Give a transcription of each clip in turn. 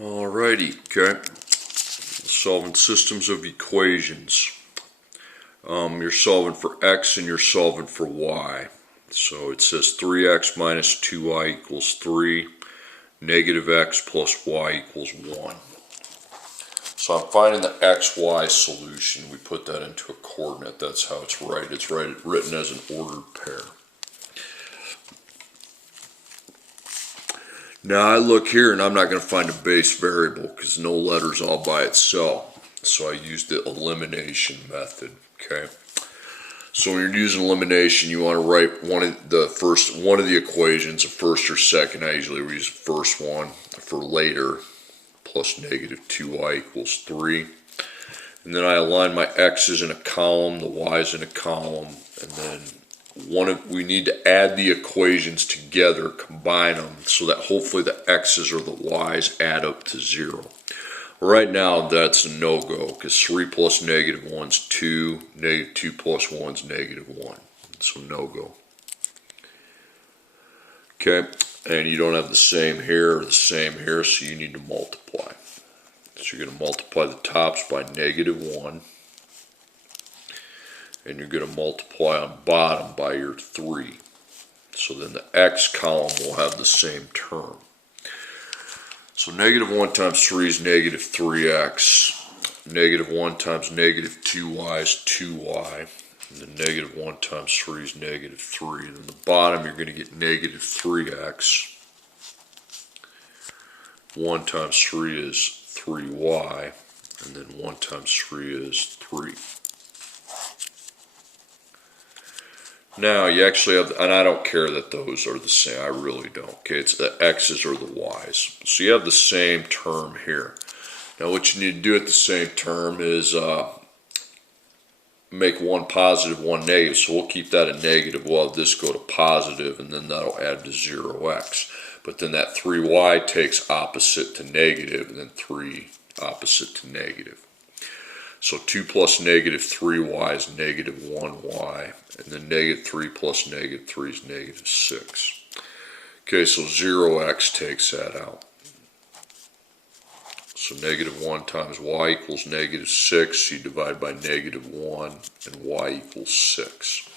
Alrighty, okay. Solving systems of equations. You're solving for x and you're solving for y. So it says 3x minus 2y equals 3, negative x plus y equals 1. So I'm finding the xy solution. We put that into a coordinate. That's how it's right. It's written as an ordered pair. Now I look here and I'm not going to find a base variable because no letter's all by itself. So I used the elimination method. Okay. So when you're using elimination, you want to write one of the equations, the first or second. I usually use the first one for later. Plus negative 2y equals 3. And then I align my x's in a column, the y's in a column, and then we need to add the equations together, combine them, so that hopefully the x's or the y's add up to 0. Right now that's a no-go, because 3 plus negative 1 is 2, negative 2 plus 1 is negative 1. So no-go. Okay, and you don't have the same here or the same here, so you need to multiply. So you're going to multiply the tops by negative 1. And you're going to multiply on bottom by your 3. So then the x column will have the same term. So negative 1 times 3 is negative 3x. Negative 1 times negative 2y is 2y. And then negative 1 times 3 is negative 3. And then the bottom you're going to get negative 3x. 1 times 3 is 3y. And then 1 times 3 is 3. Now you actually have, and I don't care that those are the same, I really don't. Okay, it's the x's or the y's. So you have the same term here. Now what you need to do at the same term is make one positive, one negative. So we'll keep that a negative. We'll have this go to positive, and then that'll add to 0x. But then that 3y takes opposite to negative, and then 3 opposite to negative. So 2 plus negative 3y is negative 1y, and then negative 3 plus negative 3 is negative 6. Okay, so 0x takes that out. So negative 1 times y equals negative 6. You divide by negative 1, and y equals 6.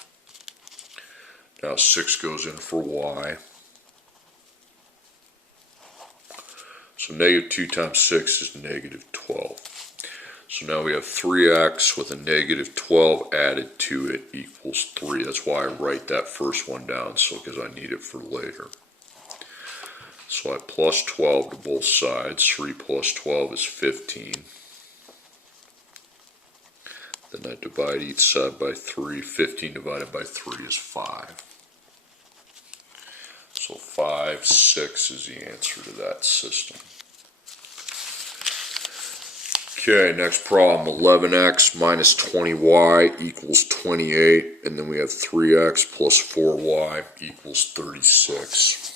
Now 6 goes in for y. So negative 2 times 6 is negative 12. So now we have 3x with a negative 12 added to it equals 3. That's why I write that first one down, because I need it for later. So I plus 12 to both sides. 3 plus 12 is 15. Then I divide each side by 3. 15 divided by 3 is 5. So 5, 6 is the answer to that system. Okay, next problem, 11x minus 20y equals 28, and then we have 3x plus 4y equals 36.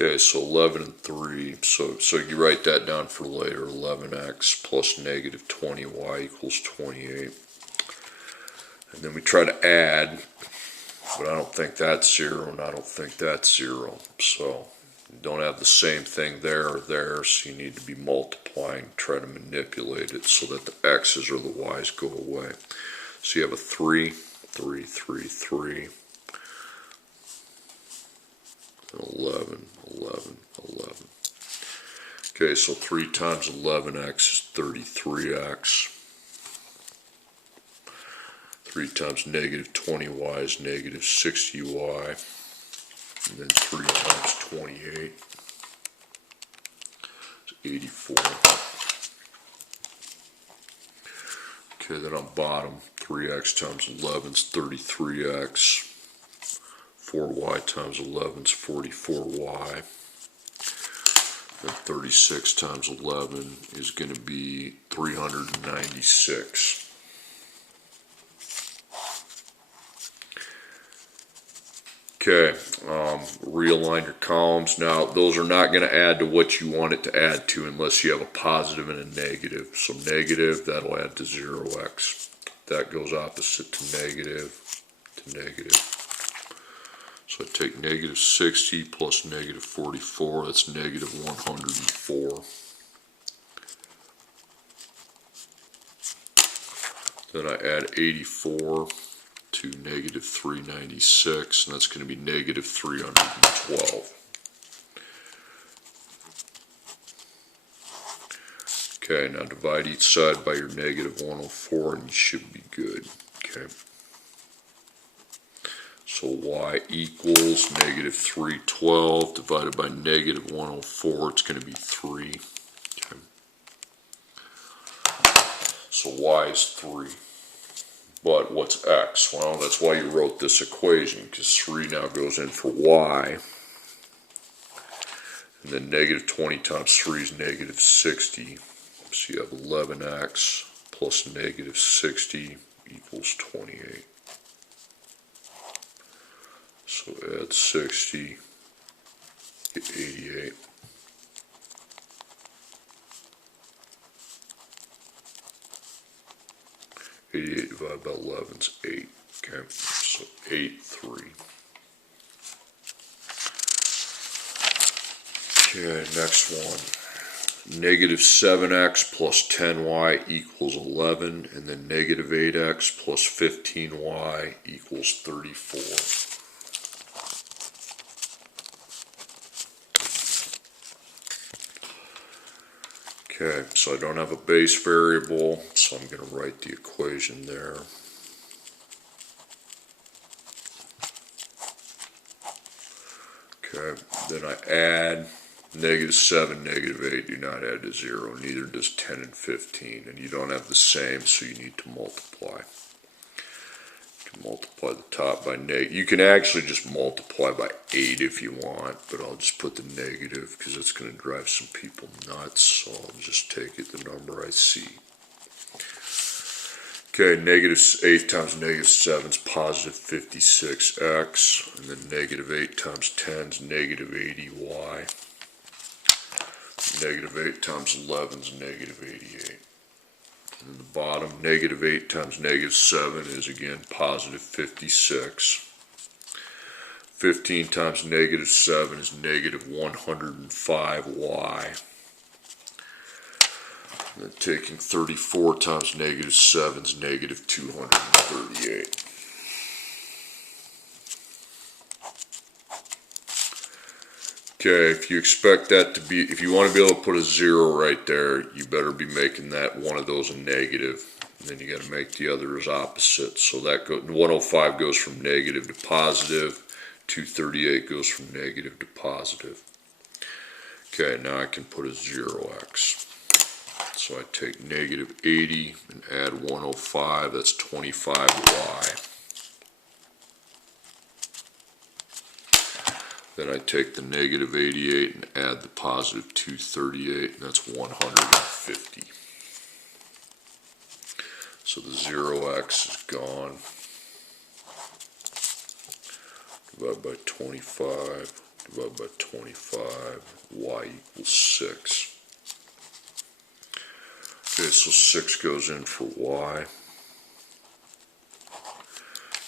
Okay, so 11 and 3, so you write that down for later, 11x plus negative 20y equals 28. And then we try to add, but I don't think that's 0, and I don't think that's 0. So you don't have the same thing there or there, so you need to be multiplying, try to manipulate it so that the x's or the y's go away. So you have a 3, 3, 3, 3. 11, 11, 11. Okay, so 3 times 11x is 33x. 3 times negative 20y is negative 60y. And then 3 times 28 is 84. Okay, then on bottom, 3x times 11 is 33x. 4y times 11 is 44y. Then 36 times 11 is going to be 396. Okay, realign your columns. Now, those are not going to add to what you want it to add to unless you have a positive and a negative. So negative, that'll add to 0x. That goes opposite to negative. So I take negative 60 plus negative 44, that's negative 104. Then I add 84 to negative 396, and that's going to be negative 312. Okay, now divide each side by your negative 104 and you should be good. Okay. So y equals negative 312 divided by negative 104, it's going to be 3. Okay. So y is 3. But what's x? Well, that's why you wrote this equation, because 3 now goes in for y. And then negative 20 times 3 is negative 60. So you have 11x plus negative 60 equals 28. So add 60, get 88. 88 divided by 11 is 8. Okay, so 8, 3. Okay, next one. Negative 7x plus 10y equals 11, and then negative 8x plus 15y equals 34. Okay, so I don't have a base variable, so I'm going to write the equation there. Okay, then I add negative 7, negative 8 do not add to 0, neither does 10 and 15, and you don't have the same, so you need to multiply. Multiply the top by negative. You can actually just multiply by 8 if you want, but I'll just put the negative because it's going to drive some people nuts, so I'll just take it the number I see. Okay, negative 8 times negative 7 is positive 56x, and then negative 8 times 10 is negative 80y. Negative 8 times 11 is negative 88. And the bottom, negative 8 times negative 7 is again positive 56. 15 times negative 7 is negative 105y. And then taking 34 times negative 7 is negative 238. Okay, if you expect that to be, if you want to be able to put a 0 right there, you better be making that one of those a negative. And then you got to make the others opposite. So that 105 goes from negative to positive. 238 goes from negative to positive. Okay, now I can put a 0x. So I take negative 80 and add 105, that's 25y. Then I take the negative 88 and add the positive 238, and that's 150. So the 0x is gone. Divide by 25, divide by 25, y equals 6. Okay, so 6 goes in for y.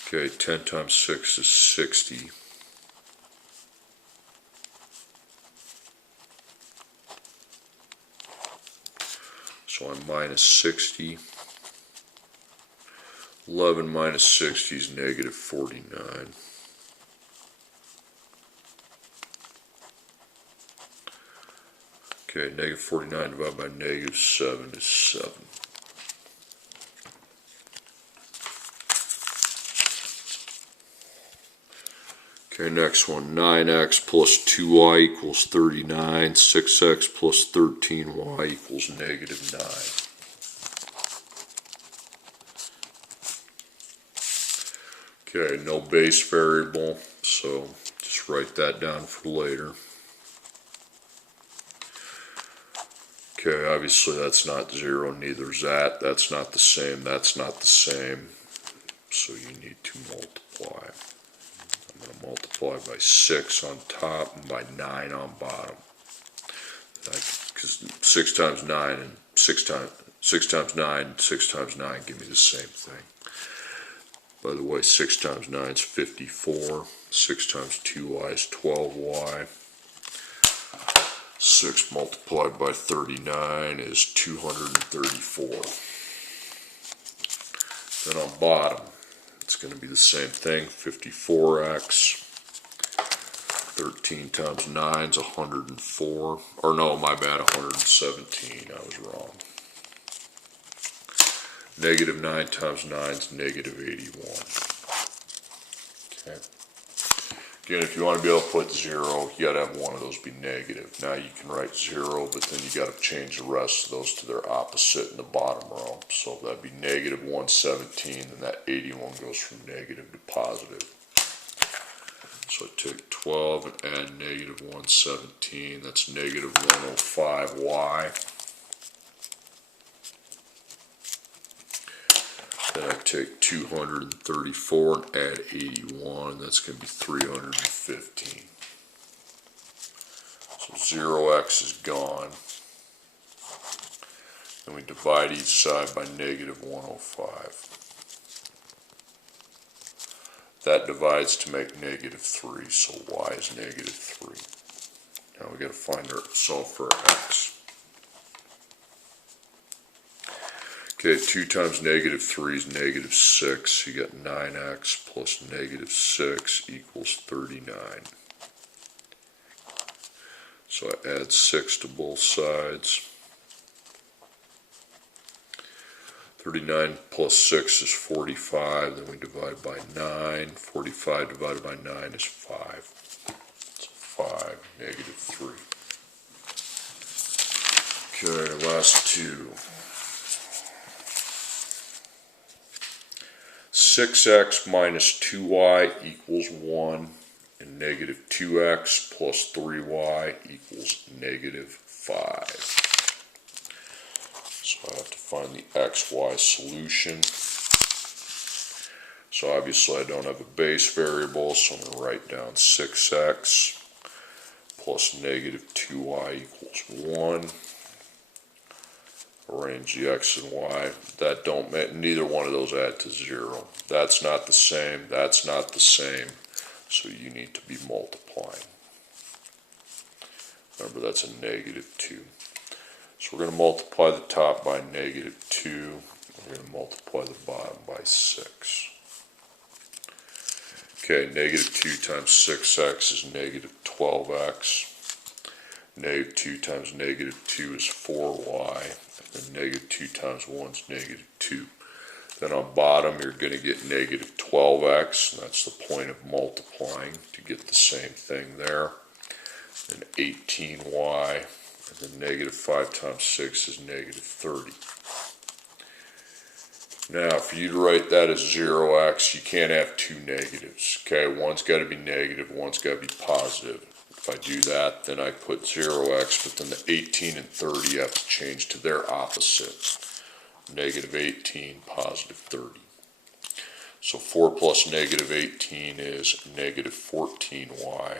Okay, 10 times 6 is 60. So I'm minus 60. 11 minus 60 is negative 49. Okay, negative 49 divided by negative 7 is 7. Okay, next one, 9x plus 2y equals 39, 6x plus 13y equals negative 9. Okay, no base variable, so just write that down for later. Okay, obviously that's not 0, neither is that. That's not the same, that's not the same. So you need to multiply. I'm going to multiply by 6 on top and by 9 on bottom. Because 6 times 9 and 6 times 9, 6 times 9 give me the same thing. By the way, 6 times 9 is 54. 6 times 2y is 12y. 6 multiplied by 39 is 234. Then on bottom, it's going to be the same thing, 54x. 13 times 9 is 104. Or no, my bad, 117. I was wrong. Negative 9 times 9 is negative 81. Okay. Again, if you want to be able to put 0, you got to have one of those be negative. Now you can write 0, but then you got to change the rest of those to their opposite in the bottom row. So that'd be negative 117, and that 81 goes from negative to positive. So I take 12 and add negative 117, that's negative 105y. Then I take 234 and add 81, that's going to be 315. So 0x is gone. Then we divide each side by negative 105. That divides to make negative 3, so y is negative 3. Now we got to solve for our x. Okay, 2 times negative 3 is negative 6. You got 9x plus negative 6 equals 39. So I add 6 to both sides. 39 plus 6 is 45. Then we divide by 9. 45 divided by 9 is 5. So 5, negative 3. Okay, last two. 6x minus 2y equals 1, and negative 2x plus 3y equals negative 5. So I have to find the xy solution. So obviously I don't have a base variable, so I'm going to write down 6x plus negative 2y equals 1. Arrange the x and y. That don't make, neither one of those add to 0. That's not the same, that's not the same. So you need to be multiplying. Remember, that's a negative 2. So we're going to multiply the top by negative 2. We're going to multiply the bottom by 6. Okay, negative 2 times 6x is negative 12x. Negative 2 times negative 2 is 4y. And negative 2 times 1 is negative 2. Then on bottom you're going to get negative 12x, and that's the point of multiplying to get the same thing there. And 18y, and then negative 5 times 6 is negative 30. Now for you to write that as 0x, you can't have two negatives. Okay, one's got to be negative, one's got to be positive. If I do that, then I put 0x, but then the 18 and 30 have to change to their opposite. Negative 18, positive 30. So 4 plus negative 18 is negative 14y.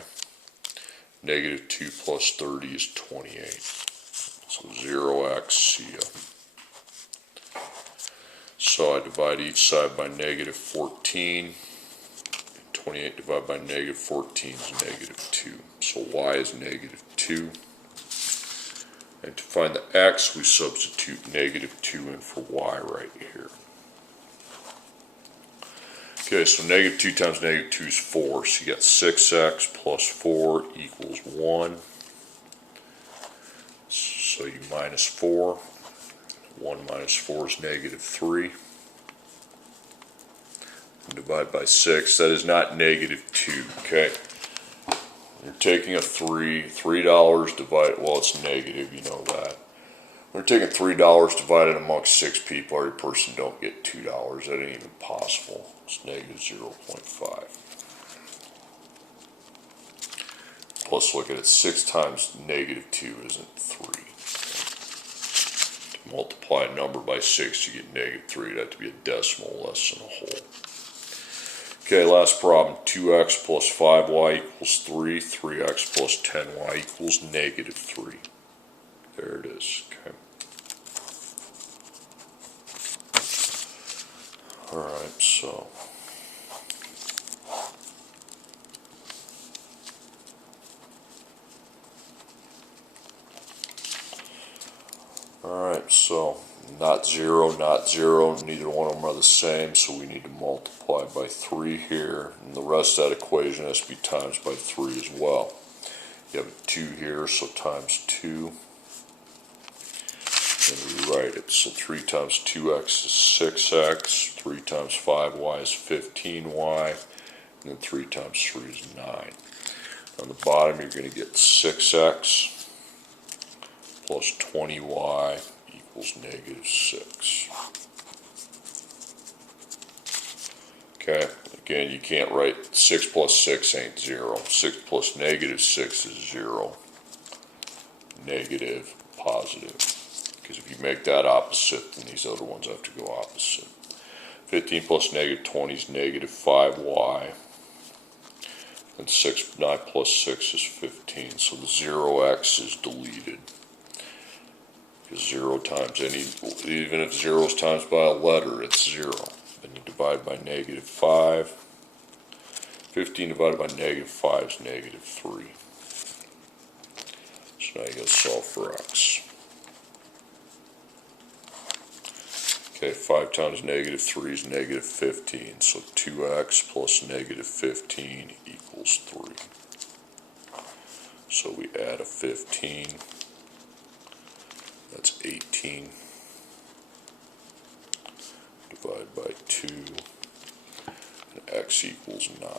Negative 2 plus 30 is 28. So 0x, see ya. So I divide each side by negative 14. 28 divided by negative 14 is negative 2. So y is negative 2. And to find the x, we substitute negative 2 in for y right here. Okay, so negative 2 times negative 2 is 4. So you got 6x plus 4 equals 1. So you minus 4. 1 minus 4 is negative 3. And divide by 6. That is not negative 2, okay? You're taking a $3 divided, well, it's negative, you know that. We're taking $3 divided amongst 6 people. Every person don't get $2. That ain't even possible. It's negative 0.5. Plus, look at it. 6 times negative 2 isn't 3. To multiply a number by 6 to get negative 3, it'd have to be a decimal less than a whole. Okay, last problem. 2x plus 5y equals 3. 3x plus 10y equals negative 3. There it is. Okay. Alright, so not 0, not 0, neither one of them are the same, so we need to multiply by 3 here, and the rest of that equation has to be times by 3 as well. You have a 2 here, so times 2, and we write it. So 3 times 2x is 6x, 3 times 5y is 15y, and then 3 times 3 is 9. On the bottom, you're going to get 6x plus 20y equals negative 6. Okay, again, you can't write 6 plus 6 ain't 0. 6 plus negative 6 is 0. Negative, positive. Because if you make that opposite, then these other ones have to go opposite. 15 plus negative 20 is negative 5y. And 9 plus 6 is 15. So the 0x is deleted. Because 0 times even if 0 is times by a letter, it's 0. Then you divide by negative 5. 15 divided by negative 5 is negative 3. So now you gotta solve for x. Okay, 5 times negative 3 is negative 15. So 2x plus negative 15 equals 3. So we add a 15. That's 18. Divide by 2. And x equals 9.